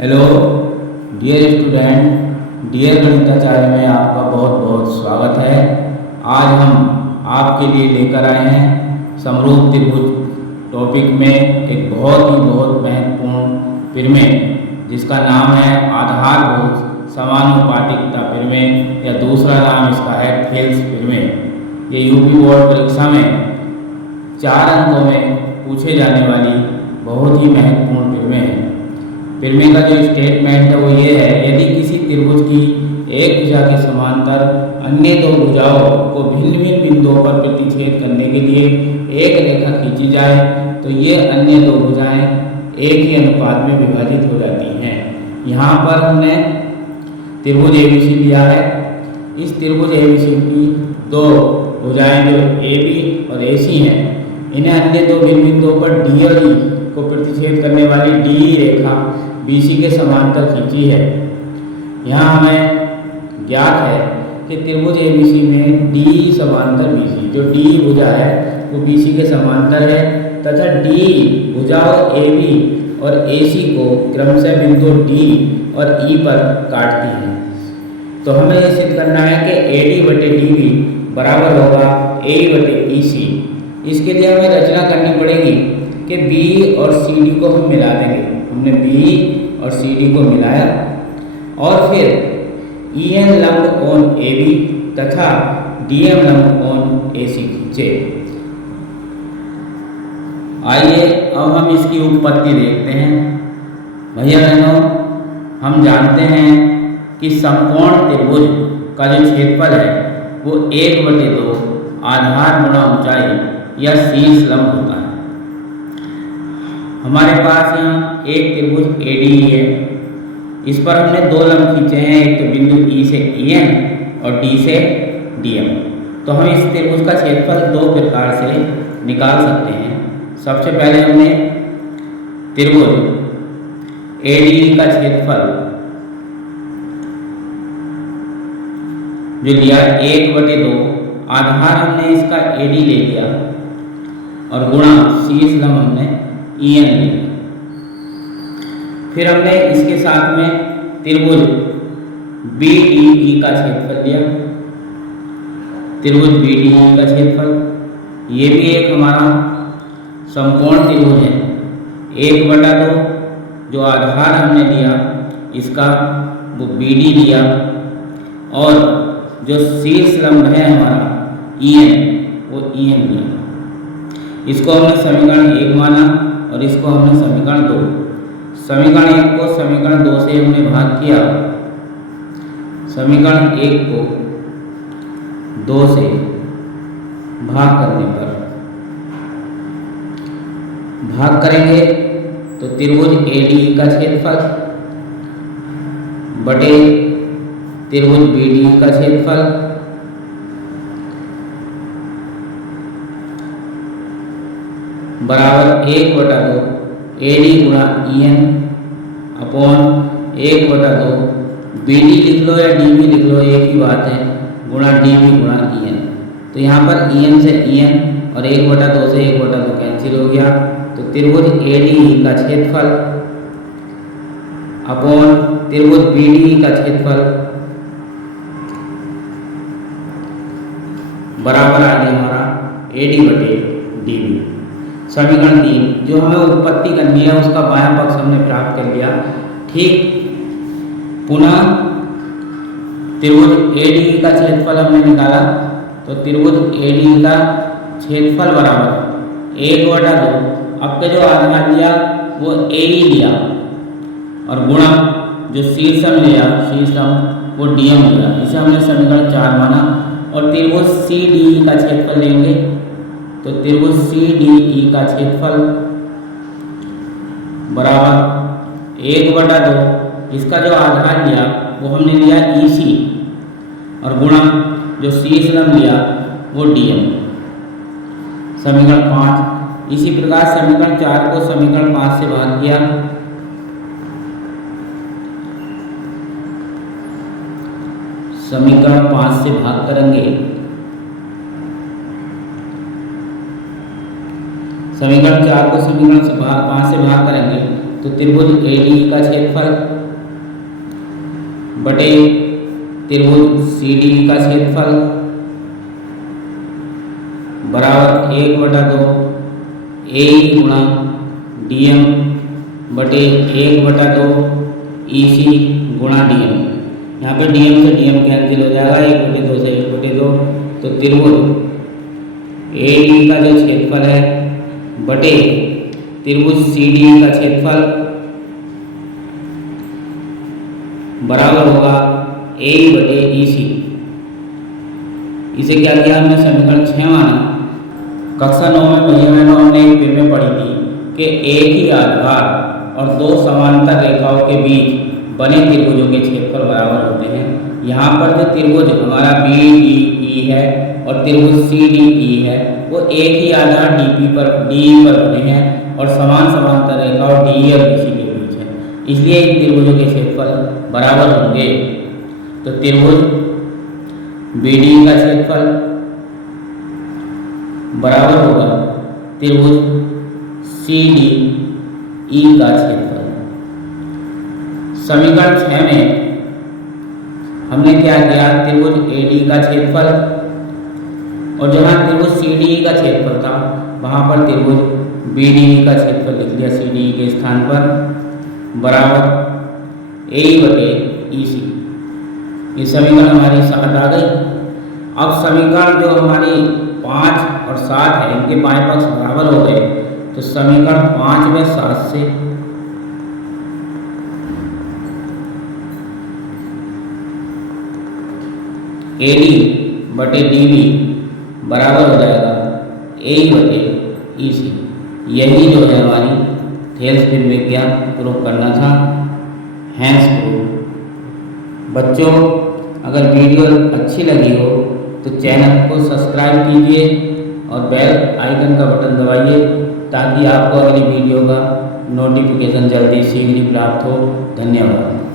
Hello dear student, dear गणिताचार्य में आपका बहुत बहुत स्वागत है। आज हम आपके लिए लेकर आए हैं समरूप त्रिभुज टॉपिक में एक बहुत महत्वपूर्ण प्रमेय जिसका नाम है आधारभूत समानुपातिकता प्रमेय या दूसरा नाम इसका है थेल्स प्रमेय। ये यूपी बोर्ड परीक्षा में 4 अंकों में पूछे जाने वाली बहुत ही महत्वपूर्ण प्रमेय है। प्रमेय का जो स्टेटमेंट है वो ये है, यदि किसी त्रिभुज की एक भुजा के समांतर अन्य दो भुजाओं को भिन्न भिन्न बिंदुओं पर प्रतिच्छेद करने के लिए एक रेखा खींची जाए तो ये अन्य दो भुजाएं एक ही अनुपात में विभाजित हो जाती हैं। यहाँ पर हमने त्रिभुज एबीसी लिया है। इस त्रिभुज एबीसी की दो भुजाएं जो एबी और एसी हैं, इन्हें अन्य दो भिन्न बिंदुओं पर डी और ई को प्रतिच्छेद करने वाली डी रेखा बीसी के समांतर खींची है। यहाँ हमें ज्ञात है कि त्रिभुज एबीसी में डी समांतर बीसी, जो डी भुजा है वो बीसी के समांतर है तथा डी भुजाओं एबी और एसी को क्रमशः बिंदु डी और ई पर काटती है। तो हमें यह सिद्ध करना है कि एडी बटे डीबी बराबर होगा ए बटे ईसी। इसके लिए हमें रचना करनी पड़ेगी कि बी और सी डी को हम मिला देंगे। हमने बी और सी डी को मिलाया और फिर ई एन लंब कोण ए बी तथा डी एम लंब कोण ए सी खींचे। आइए अब हम इसकी उत्पत्ति देखते हैं। भैया बहनों, हम जानते हैं कि समकोण त्रिभुज का जो क्षेत्रफल है वो 1/2 आधार गुणा ऊंचाई या शीर्ष लंब होता है। हमारे पास यहाँ एक त्रिभुज एडी है। इस पर हमने दो लंब खींचे हैं, एक तो बिंदु ई से ई एन और डी से डी एम। तो हम इस त्रिभुज का क्षेत्रफल दो प्रकार से निकाल सकते हैं। सबसे पहले हमने त्रिभुज एडी का क्षेत्रफल जो लिया 1/2, आधार हमने इसका एडी ले लिया और गुणा शीर्ष लंब हमने ई एन लिया। फिर हमने इसके साथ में त्रिभुज बी डी ई का क्षेत्रफल लिया। त्रिभुज बी डी ई का क्षेत्रफल ये भी एक हमारा समकोण त्रिभुज है। 1/2 जो आधार हमने लिया इसका वो बी डी लिया और जो शीर्ष लंब है हमारा ई एन वो ई एन लिया। इसको हमने समीकरण 1 माना और इसको हमने समीकरण 2। समीकरण 1 को समीकरण 2 से हमने भाग किया। समीकरण 1 को 2 से भाग करने पर भाग करेंगे तो त्रिभुज एडी का क्षेत्रफल बटे त्रिभुज बीडी का क्षेत्रफल बराबर 1/2 एडी गुणा E N upon 1/2 B D लिख लो या डी बी लिख लो, एक ही बात है, गुणा डी बी गुणा ई एन। तो यहाँ पर ई एन से ई एन और 1/2 से 1/2 कैंसिल हो गया। तो त्रिभुज ए डी का क्षेत्रफल अपॉन त्रिभुज बी डी का क्षेत्रफल बराबर आ गया हमारा ए डी बटे डी बी। समीकरण 3 जो हमें उत्पत्ति करनी है उसका बायां पक्ष हमने प्राप्त कर लिया। ठीक पुनः त्रिभुज ए डी का क्षेत्रफल हमने निकाला तो त्रिभुज ए डी का क्षेत्रफल बराबर 1/2। अब के जो आधार लिया वो ए ई लिया और गुणा जो शीर्षम लिया शीर्षम वो डी एम लिया। इसे हमने समीकरण 4 माना और त्रिभुज सी डी ई का क्षेत्रफल लेंगे तो त्रिभुज सी डी ई का क्षेत्रफल बराबर 1/2। इसका जो आधार लिया वो हमने लिया ई सी और गुणा जो शीर्ष लंब लिया वो डी एम। समीकरण 5 इसी प्रकार समीकरण 4 को समीकरण 5 से भाग किया। समीकरण 5 से भाग करेंगे। समीकरण 4 को समीकरण 5 से भाग करेंगे तो त्रिभुज ADE का क्षेत्रफल बटे त्रिभुज CDE का क्षेत्रफल बराबर 1/2 AE गुणा DM बटे 1/2 EC गुणा DM। यहाँ पे DM से DM कैंसिल हो जाएगा, 1/2 से 1/2। तो त्रिभुज ADE का जो क्षेत्रफल है बटे त्रिभुज CDE का क्षेत्रफल बराबर होगा AE बटे EC। इसे क्या किया हमने, समीकरण 6 माना। कक्षा 9 में भैया बहनों हमने एक पेपर पढ़ी थी कि एक ही आधार और दो समांतर रेखाओं के बीच बने त्रिभुजों के क्षेत्रफल बराबर होते हैं। यहाँ पर जो त्रिभुज हमारा BDE है और त्रिभुज CDE है वो एक ही आधार DE पर बने हैं और समान समांतर रेखाओं DE और BC के बीच है, इसलिए इन त्रिभुजों के क्षेत्रफल बराबर होंगे। तो त्रिभुज BDE का क्षेत्रफल बराबर होगा त्रिभुज CDE का क्षेत्रफल। समीकरण 6 में हमने क्या किया, त्रिभुज ADE का क्षेत्रफल और जहाँ त्रिभुज CDE का क्षेत्रफल था वहाँ पर त्रिभुज BDE का क्षेत्रफल लिख लिया CDE के स्थान पर, बराबर AE बटे EC। ये समीकरण हमारी 7 आ गई। अब समीकरण जो हमारी 5 और 7 है इनके बाएं पक्ष बराबर हो गए, तो समीकरण 5 में 7 से AD बटे DB बराबर हो जाएगा AE बटे EC। यही जो है हमारी थेल्स विज्ञा प्रूफ करना था, हैंस प्रूफ। बच्चों अगर वीडियो अच्छी लगी हो तो चैनल को सब्सक्राइब कीजिए और बेल आइकन का बटन दबाइए ताकि आपको अगली वीडियो का नोटिफिकेशन जल्दी शीघ्र प्राप्त हो। धन्यवाद।